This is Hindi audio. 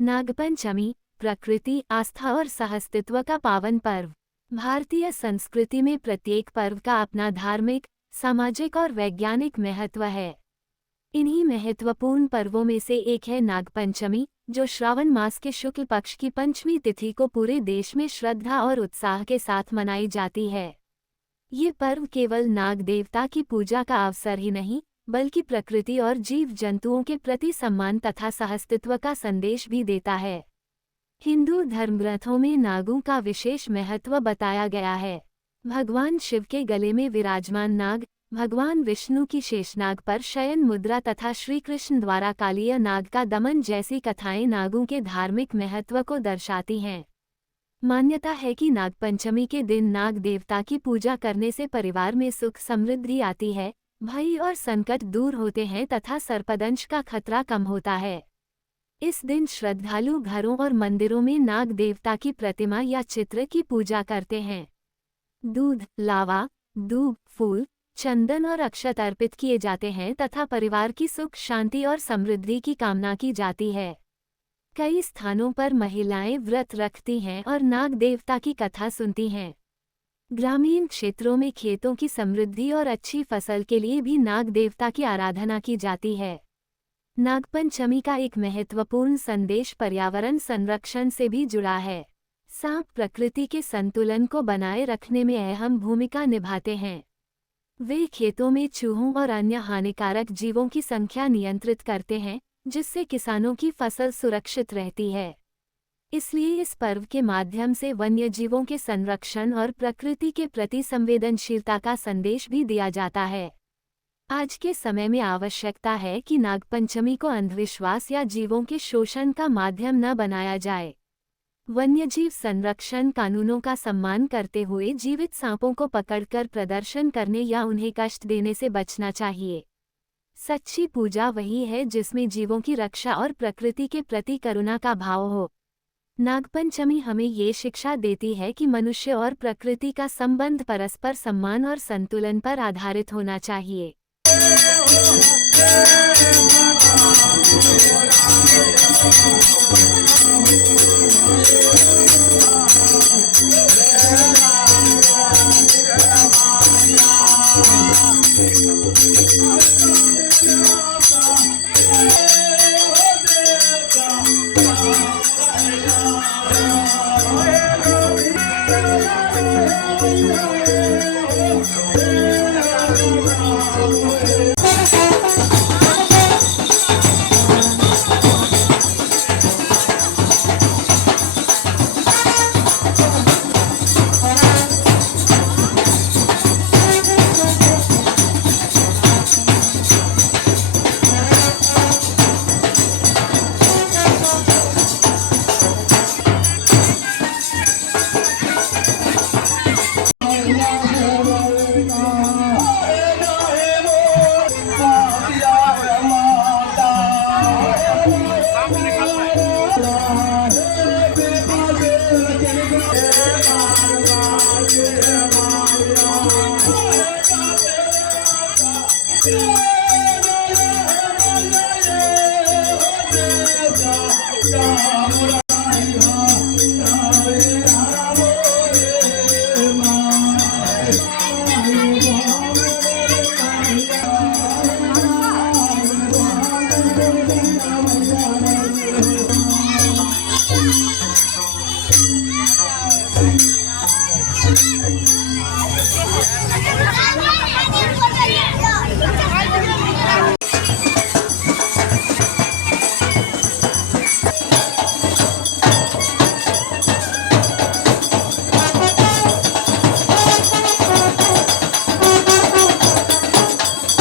नागपंचमी प्रकृति, आस्था और सहअस्तित्व का पावन पर्व। भारतीय संस्कृति में प्रत्येक पर्व का अपना धार्मिक, सामाजिक और वैज्ञानिक महत्व है। इन्हीं महत्वपूर्ण पर्वों में से एक है नागपंचमी, जो श्रावण मास के शुक्ल पक्ष की पंचमी तिथि को पूरे देश में श्रद्धा और उत्साह के साथ मनाई जाती है। ये पर्व केवल नाग देवता की पूजा का अवसर ही नहीं, बल्कि प्रकृति और जीव जंतुओं के प्रति सम्मान तथा सहअस्तित्व का संदेश भी देता है। हिंदू धर्मग्रंथों में नागों का विशेष महत्व बताया गया है। भगवान शिव के गले में विराजमान नाग, भगवान विष्णु की शेषनाग पर शयन मुद्रा तथा श्री कृष्ण द्वारा कालीय नाग का दमन जैसी कथाएं नागों के धार्मिक महत्व को दर्शाती हैं। मान्यता है कि नागपंचमी के दिन नाग देवता की पूजा करने से परिवार में सुख समृद्धि आती है, भय और संकट दूर होते हैं तथा सर्पदंश का खतरा कम होता है। इस दिन श्रद्धालु घरों और मंदिरों में नाग देवता की प्रतिमा या चित्र की पूजा करते हैं। दूध, लावा, दूब, फूल, चंदन और अक्षत अर्पित किए जाते हैं तथा परिवार की सुख शांति और समृद्धि की कामना की जाती है। कई स्थानों पर महिलाएं व्रत रखती हैं और नाग देवता की कथा सुनती हैं। ग्रामीण क्षेत्रों में खेतों की समृद्धि और अच्छी फसल के लिए भी नाग देवता की आराधना की जाती है। नागपंचमी का एक महत्वपूर्ण संदेश पर्यावरण संरक्षण से भी जुड़ा है। सांप प्रकृति के संतुलन को बनाए रखने में अहम भूमिका निभाते हैं। वे खेतों में चूहों और अन्य हानिकारक जीवों की संख्या नियंत्रित करते हैं, जिससे किसानों की फसल सुरक्षित रहती है। इसलिए इस पर्व के माध्यम से वन्य जीवों के संरक्षण और प्रकृति के प्रति संवेदनशीलता का संदेश भी दिया जाता है। आज के समय में आवश्यकता है कि नागपंचमी को अंधविश्वास या जीवों के शोषण का माध्यम न बनाया जाए। वन्यजीव संरक्षण कानूनों का सम्मान करते हुए जीवित सांपों को पकड़कर प्रदर्शन करने या उन्हें कष्ट देने से बचना चाहिए। सच्ची पूजा वही है जिसमें जीवों की रक्षा और प्रकृति के प्रति करुणा का भाव हो। नागपंचमी हमें ये शिक्षा देती है कि मनुष्य और प्रकृति का संबंध परस्पर सम्मान और संतुलन पर आधारित होना चाहिए।